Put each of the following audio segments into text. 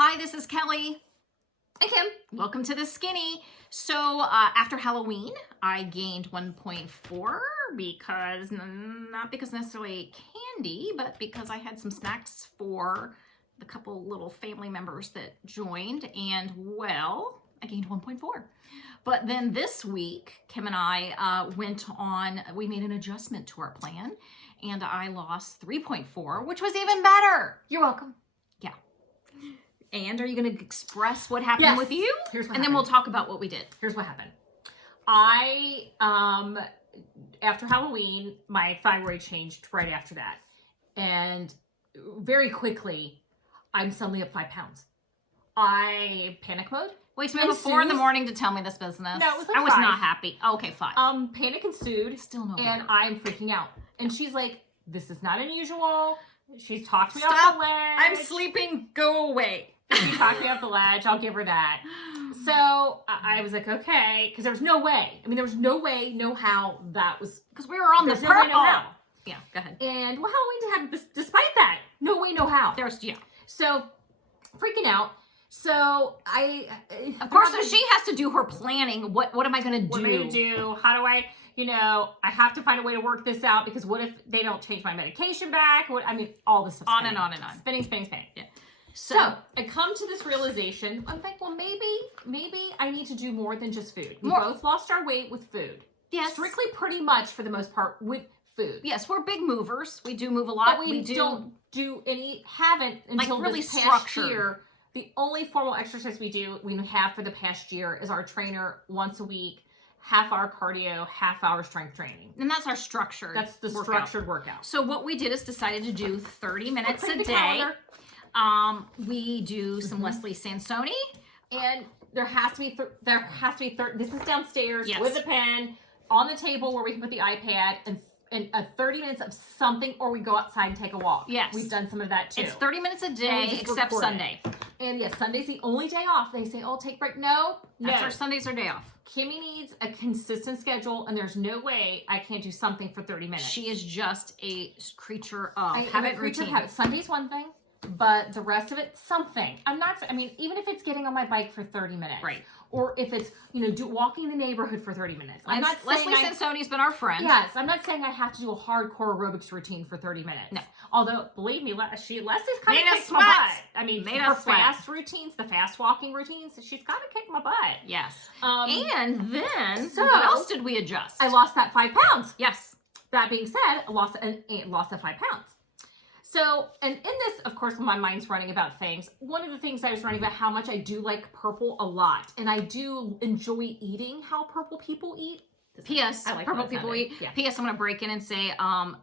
Hi, this is Kelly. Hi, Kim. Welcome to the Skinny. So after Halloween, I gained 1.4 because, not because necessarily candy, but because I had some snacks for the couple little family members that joined, and well, I gained 1.4. But then this week, Kim and I we made an adjustment to our plan, and I lost 3.4, which was even better. You're welcome. Yeah. And are you going to express what happened with you? Then we'll talk about what we did. Here's what happened. After Halloween, my thyroid changed right after that. And very quickly, I'm suddenly up 5 pounds. I panic mode. Wait, so we have 4 in the morning to tell me this business. No, it was like I was 5. not happy. Okay, 5. Panic ensued. Still no And better. I'm freaking out. And she's like, this is not unusual. She's talked me off the ledge. I'm sleeping. Go away. She talked me off the ledge. I'll give her that. So I was like, okay, because there was no way. I mean, there was no way, no how that was. Because we were on the There's purple. no way, no how. Yeah, go ahead. And well, Halloween happened despite that. No way, no how. Yeah. So freaking out. So Of course, so she has to do her planning. What am I going to do? What am I going to do? How do I, I have to find a way to work this out because what if they don't change my medication back? All this stuff. On and on and on. Spinning. Yeah. So I come to this realization. I'm like, well, maybe I need to do more than just food. We both lost our weight with food. Yes. Strictly pretty much for the most part with food. Yes, we're big movers. We do move a lot. But we don't do haven't until like really this past structured. year. The only formal exercise we have for the past year is our trainer once a week, half-hour cardio, half-hour strength training. And that's our structured That's the workout. structured workout. So what we did is decided to do 30 minutes a day. Calendar. We do some Leslie Sansoni. And there has to be 30. This is downstairs Yes. with a pen on the table where we can put the iPad and 30 minutes of something, or we go outside and take a walk. Yes. We've done some of that too. It's 30 minutes a day except record it. Sunday. And yes, Sunday's the only day off. They say, oh, take break. No. That's our Sundays are day off. Kimmy needs a consistent schedule, and there's no way I can't do something for 30 minutes. She is just a creature of I'm habit a creature of routine. habit. Sunday's one thing, but the rest of it, something. Even if it's getting on my bike for 30 minutes. Right. Or if it's, walking the neighborhood for 30 minutes. I'm not Leslie saying Sansoni's been our friend. Yes, I'm not saying I have to do a hardcore aerobics routine for 30 minutes. No. Although, believe me, Leslie's kind Made of us kicked my sweat. butt. Made her us sweat. fast routines, the fast walking routines, she's kind of kicked my butt. Yes. And then, so what else did we adjust? I lost that 5 pounds. Yes. That being said, I lost that 5 pounds. So, and in this, of course, my mind's running about things. One of the things I was running about how much I do like purple a lot. And I do enjoy eating how purple people eat. P.S. I like Purple that people sounded. eat. Yeah. P.S. I'm going to break in and say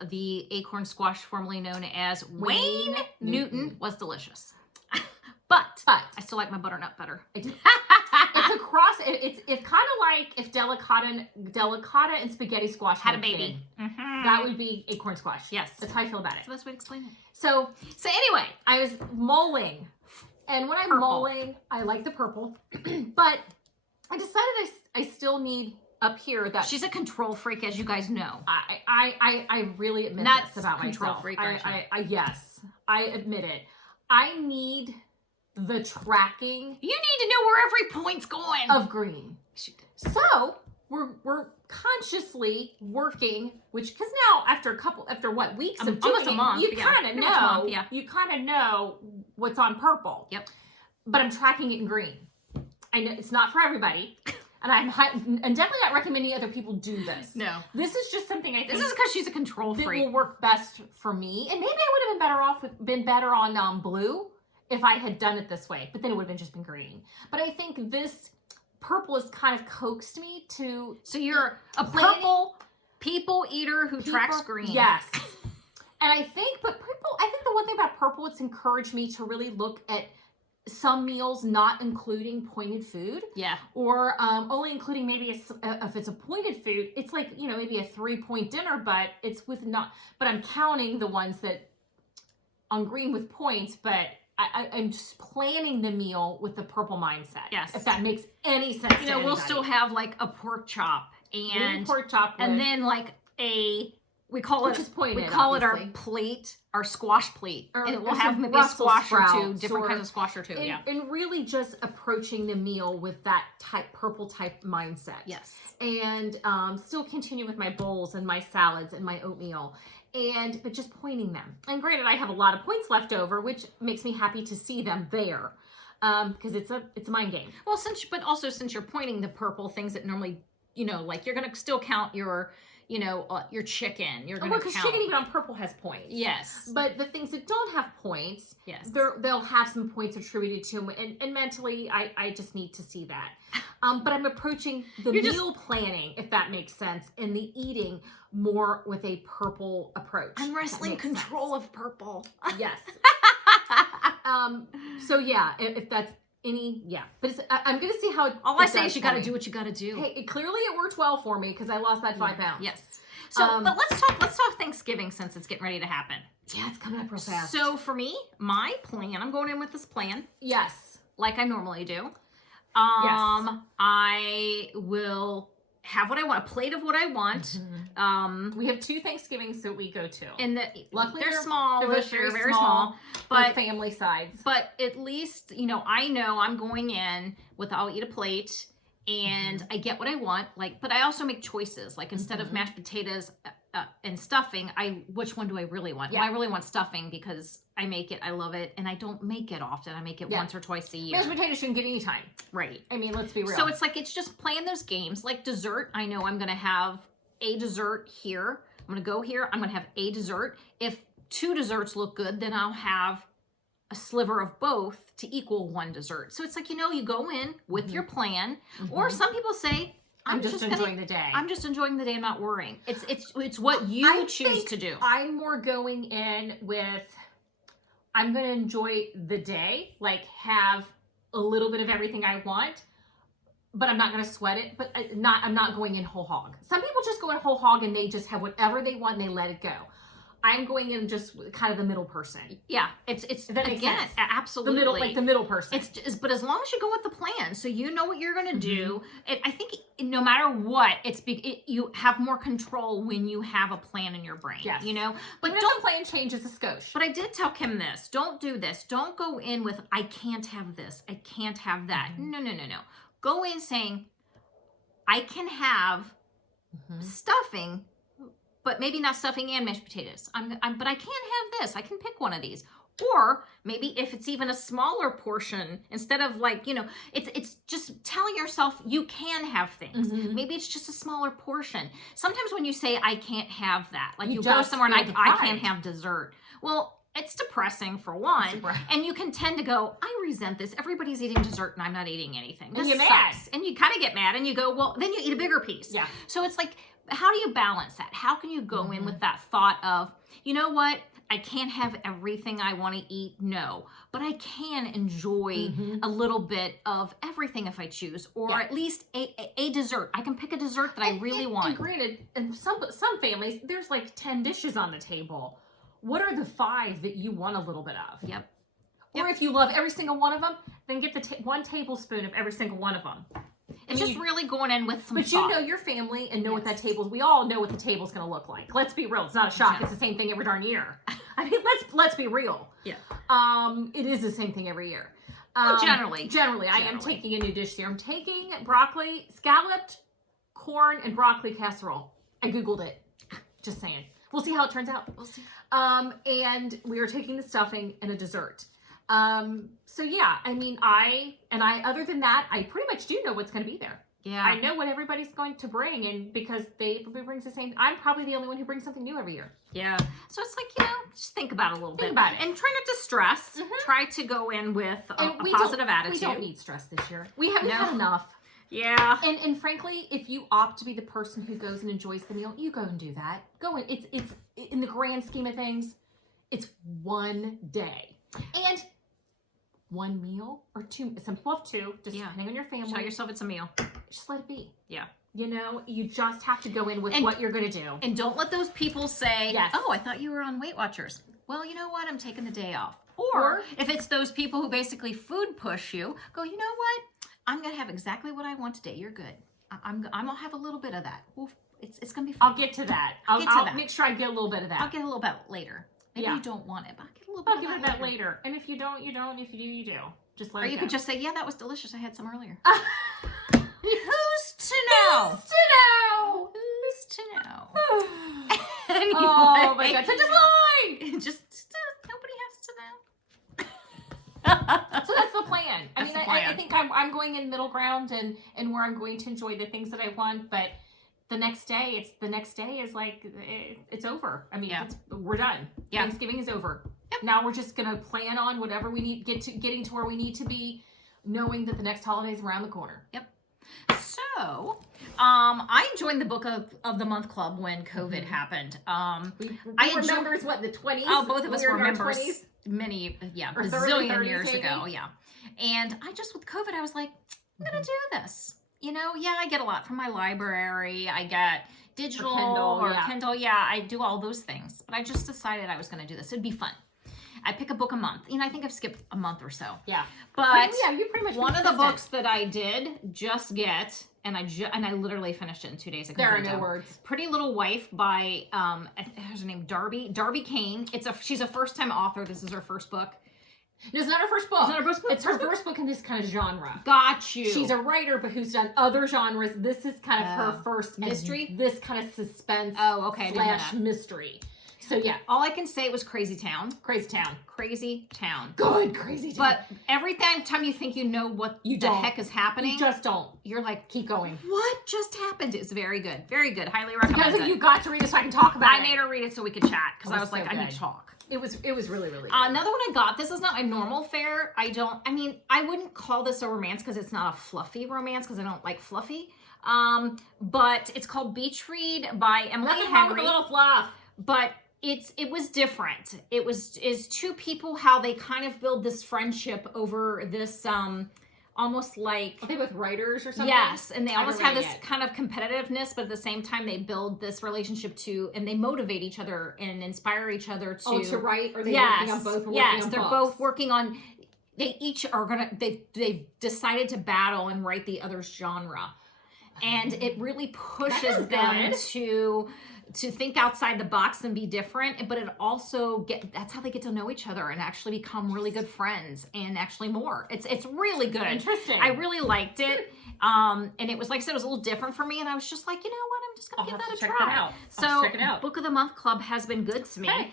the acorn squash, formerly known as Wayne Newton, was delicious. But I still like my butternut better. I do. It's a cross. It's kind of like if delicata and spaghetti squash had a baby. That would be acorn squash. Yes. That's how I feel about it. That's the best way to explain it. So anyway, I was mulling. And when I'm mulling, I like the purple. But I decided I still need up here that she's a control freak, as you guys know. I really admit this about control myself. Freak, Yes, I admit it. I need the tracking. You need to know where every point's going. Of green. So we're consciously working, because now after weeks of doing almost a month, you kind of know. Yeah. You kind of know what's on purple. Yep. But I'm tracking it in green. I know it's not for everybody. And I'm definitely not recommending other people do this. No. This is just something I think. This is because she's a control that freak. will work best for me. And maybe I would have been better on blue if I had done it this way. But then it would have just been green. But I think this purple has kind of coaxed me to. So you're a purple people eater who tracks green. Yes. And I think the one thing about purple, it's encouraged me to really look at some meals not including pointed food. Yeah. Or only including maybe if it's a pointed food, it's like, maybe a 3-point dinner, but but I'm counting the ones that on green with points, but I'm just planning the meal with the purple mindset. Yes. If that makes any sense to anybody. We'll still have like a pork chop and pork chop and then like we call Which it is pointed, we call it our obviously. plate, our squash plate, Or- and it or will some have maybe a Brussels squash or two, sprouts different or- kinds of squash or two. And, Yeah. and really just approaching the meal with that purple type mindset. Yes. And still continue with my bowls and my salads and my oatmeal, but just pointing them. And granted, I have a lot of points left over, which makes me happy to see them there, because it's a mind game. Well, but also since you're pointing the purple things that normally, like you're gonna still count your, your chicken. You're gonna Because count. chicken even on purple has points. Yes. But the things that don't have points, Yes. they'll have some points attributed to them. And mentally, I just need to see that. But I'm approaching the meal planning, if that makes sense, and the eating more with a purple approach. I'm wrestling control of purple. Yes. So yeah, if that's but I'm gonna see how. All I say is you got to do what you got to do. Hey, clearly it worked well for me because I lost that 5 pounds. Yes. So, but let's talk Thanksgiving since it's getting ready to happen. Yeah, it's coming up real fast. So for me, my plan, I'm going in with this plan. Yes. Like I normally do. Yes. I will have what I want, a plate of what I want. Mm-hmm. We have 2 Thanksgivings that we go to. And luckily they're small. They're This year, very small. But family sides. But at least, I know I'm going in with I'll eat a plate and I get what I want. But I also make choices. Like instead of mashed potatoes and stuffing, which one do I really want? Yeah. Well, I really want stuffing because I make it, I love it, and I don't make it often. I make it once or twice a year. Mashed potatoes shouldn't get any time. Right. I mean, let's be real. So it's just playing those games. Like dessert, I know I'm going to have a dessert here. I'm going to go here. I'm going to have a dessert. If 2 desserts look good, then I'll have a sliver of both to equal 1 dessert. So it's like, you go in with your plan, or some people say, I'm just enjoying the day. I'm just enjoying the day. I'm not worrying. It's what you choose to do. I'm more going in with, I'm going to enjoy the day, have a little bit of everything I want, but I'm not going to sweat it. But I'm not going in whole hog. Some people just go in whole hog and they just have whatever they want and they let it go. I'm going in just kind of the middle person. Yeah, it's that makes sense. Absolutely the middle person. But as long as you go with the plan, so you know what you're gonna do. I think no matter what, you have more control when you have a plan in your brain. Yes. But even don't if the plan changes a skosh. But I did tell Kim this. Don't do this. Don't go in with I can't have this. I can't have that. No. Go in saying I can have stuffing. But maybe not stuffing and mashed potatoes. But I can't have this. I can pick one of these. Or maybe if it's even a smaller portion, instead of it's just telling yourself you can have things. Maybe it's just a smaller portion. Sometimes when you say I can't have that, like you go somewhere and I can't have dessert. Well, it's depressing for one, and you can tend to go, I resent this. Everybody's eating dessert and I'm not eating anything. This and you're sucks. And you kind of get mad and you go, well, then you eat a bigger piece. Yeah. So it's like, how do you balance that? How can you go in with that thought of, you know what? I can't have everything I want to eat. No, but I can enjoy a little bit of everything if I choose, or at least a dessert. I can pick a dessert that I really want. And granted, in some families, there's 10 dishes on the table. What are the 5 that you want a little bit of? Yep. Or if you love every single one of them, then get the 1 tablespoon of every single one of them. It's just really going in with some But thought. you know your family and know what that table, we all know what the table's going to look like. Let's be real. It's not a shock. It's the same thing every darn year. I mean, let's be real. Yeah. It is the same thing every year. Well, generally, I am taking a new dish here. I'm taking broccoli, scalloped corn, and broccoli casserole. I Googled it. Just saying. We'll see how it turns out. We'll see. And we are taking the stuffing and a dessert. So yeah, I mean, other than that, I pretty much do know what's going to be there. Yeah. I know what everybody's going to bring, and because everybody brings the same, I'm probably the only one who brings something new every year. Yeah. So it's like, just think about it a little bit. Think about it. And try not to stress. Try to go in with a positive attitude. We don't need stress this year. We haven't had enough. Yeah. And frankly, if you opt to be the person who goes and enjoys the meal, you go and do that. Go in. It's in the grand scheme of things, it's one day. And 1 meal or 2, some people have 2, just depending on your family. Tell yourself it's a meal. Just let it be. Yeah. You just have to go in with what you're going to do. And don't let those people say, oh, I thought you were on Weight Watchers. Well, you know what? I'm taking the day off. Or if it's those people who basically food push you, go, you know what? I'm going to have exactly what I want today. You're good. I'm going to have a little bit of that. It's gonna be fun. I'll get to that. Get to I'll that. make sure I get a little bit of that. I'll get a little bit later. Maybe you don't want it, but I'll get a little bit I'll of give it that later. And if you don't, you don't. If you do, you do. Just let Or it you go. could just say, yeah, that was delicious. I had some earlier. Who's to know? Who's to know? Who's to know? Oh my God! Such a lie. Just nobody has to know. So that's the plan. That's the I plan. think I'm going in middle ground and where I'm going to enjoy the things that I want, but the next day is like it's over. I mean, we're done. Yeah. Thanksgiving is over. Yep. Now we're just gonna plan on whatever we need getting to where we need to be, knowing that the next holiday is around the corner. Yep. So, I joined the Book of the Month Club when COVID happened. We I remembers what the 20s. Oh, both of us We were in our members 20s? many, Or a 30, zillion 30s years maybe? ago, yeah. And I just, with COVID, I was like, I'm gonna do this. You know, I get a lot from my library. I get digital or Kindle. Yeah, I do all those things. But I just decided I was gonna do this. It'd be fun. I pick a book a month. I think I've skipped a month or so. Yeah. But you pretty much one of the books that I did just get, and I literally finished it in 2 days. There are no words. Pretty Little Wife by what's her name? Darby Kane. She's a first-time author. This is her first book. No, it's not her first book. It's not her first book. It's her first book in this kind of genre. Got you. She's a writer, but who's done other genres. This is kind of her first mystery. This kind of suspense. Oh, okay. / mystery. So yeah, all I can say was Crazy Town. Crazy Town. Crazy Town. Good, Crazy Town. But every time you think you know what the heck is happening, you just don't. You're like, keep going. What just happened? It's very good. Very good. Highly recommend it. Because you got to read it so I can talk about it. I made her read it so we could chat because I was like, I need to talk. It was really, really good. Another one I got, this is not my normal fare. I wouldn't call this a romance because it's not a fluffy romance because I don't like fluffy. But it's called Beach Read by Emily Nothing Henry. wrong with a little fluff. But it was different. Is two people, how they kind of build this friendship over this almost like, Are they with writers or something? yes, and they almost have this yet. kind of competitiveness, but at the same time they build this relationship and they motivate each other and inspire each other to write. Or they yes, working on both? Yes, they're both working on. They each are gonna. They've decided to battle and write the other's genre, and it really pushes them to think outside the box and be different, but it also that's how they get to know each other and actually become really good friends and actually more. It's really good. Interesting. I really liked it. And it was, like I said, it was a little different for me, and I was just like, you know what, I'm just gonna give that a check try. that out. So check it out. Book of the Month Club has been good to me. Hey.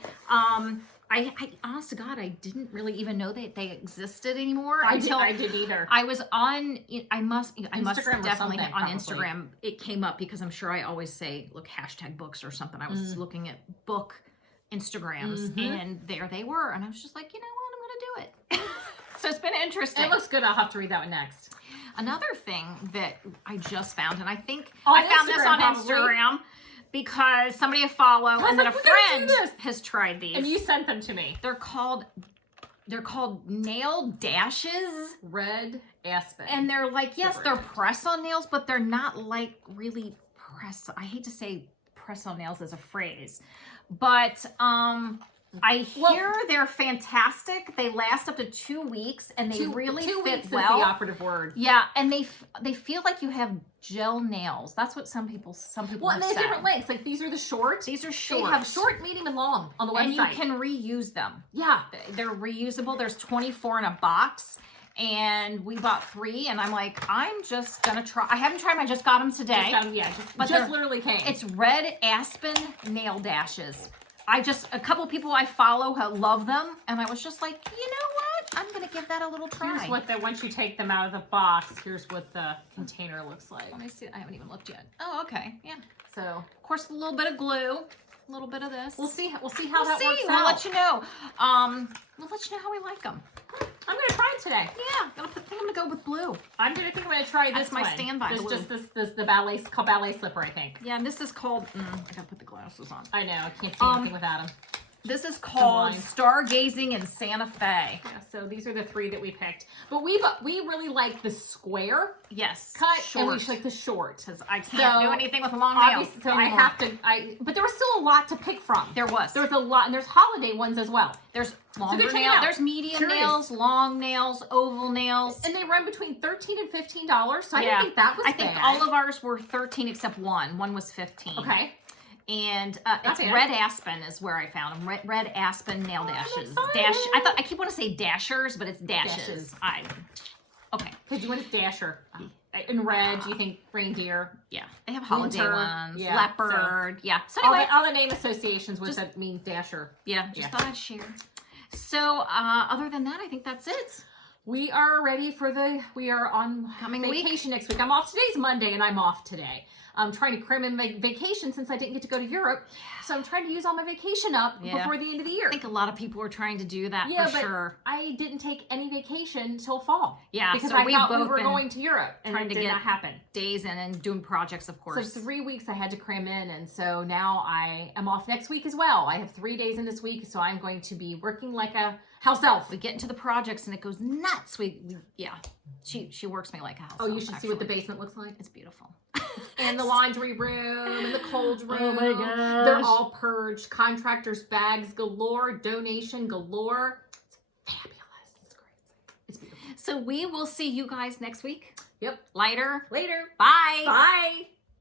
I honest to God, I didn't really even know that they existed anymore I until didn't either. I was on. I must Instagram or definitely something, on probably. Instagram. It came up because I'm sure I always say, look, #books or something. I was looking at book Instagrams, and there they were, and I was just like, you know what, I'm gonna do it. So it's been interesting. It looks good. I'll have to read that one next. Another thing that I just found, and I think On I found this Instagram, on probably. Instagram because somebody I follow, and then a like, we gotta do friend this. has tried these. And you sent them to me. They're called nail dashes. Red Aspen. And they're like, yes, Super they're good. press-on nails, but they're not like really I hate to say press-on nails as a phrase, but I hear they're fantastic. They last up to 2 weeks, and they really two fit weeks well. is the operative word. Yeah, and they feel like you have gel nails. That's what some people Well, have and they have said. different lengths. Like these are the short. These are They short. have short, medium, and long on the website. and you can reuse them. Yeah. They're reusable. There's 24 in a box, and we bought 3, and I'm like, I'm just gonna try. I haven't tried them. I just got them today. But just literally came. It's Red Aspen nail dashes. A couple people I follow love them, and I was just like, you know what? I'm gonna give that a little try. Here's what once you take them out of the box, here's what the container looks like. Let me see. I haven't even looked yet. Oh, okay. Yeah. So Of course, a little bit of glue, a little bit of this. we'll see how that We'll works We'll out. let you know. We'll let you know how we like them. I'm gonna try it today. Yeah. I think I'm gonna go with blue. I think I'm gonna try this That's my one. standby This blue. just the ballet called ballet slipper, I think. Yeah, and this is called. I gotta put the glasses on. I know, I can't see anything without them. This is called Online. Stargazing in Santa Fe. Yeah, so these are the 3 that we picked. But we really like the square Yes. cut, short. and we like the short. Because I can't do anything with long nails. Obviously, so I anymore. have to. But there was still a lot to pick from. There was. There was a lot, and there's holiday ones as well. There's go longer check it nails. out. There's medium Curious. nails, long nails, oval nails. And they run between $13 and $15. So I Yeah. didn't think that was I think bad. all of ours were 13 except one. One was 15. Okay. And it's bad. Red Aspen is where I found them. Red Aspen nail dashes. excited. I keep wanting to say dashers, but it's dashes. Dashes. Okay. Because what is Dasher? In red, do you think reindeer? Yeah. They have holiday Winter. ones. Yeah, Leopard. Yeah. So All anyway, the name associations with Just- that mean Dasher. yeah, just Yeah. thought I'd share. So other than that, I think that's it. We are ready for we are on Coming week. vacation next week. I'm off. Today's Monday and I'm off today. I'm trying to cram in my vacation since I didn't get to go to Europe. So I'm trying to use all my vacation up Yeah. before the end of the year. I think a lot of people are trying to do that Yeah, for but sure. I didn't take any vacation till fall. Yeah, Because so I we've thought we both were been going to Europe and trying it to did get not happen. days in and doing projects, of So course. 3 weeks I had to cram in, and so now I am off next week as well. I have 3 days in this week, so I'm going to be working like a house elf. We get into the projects and it goes nuts. Yeah, she works me like a house. Oh, you elf, should see what the actually. basement looks like. It's beautiful. And the laundry room and the cold room. Oh my gosh. They're all purged. Contractors' bags galore. Donation galore. It's fabulous. It's great. It's beautiful. So we will see you guys next week. Yep. Later. Later. Bye. Bye.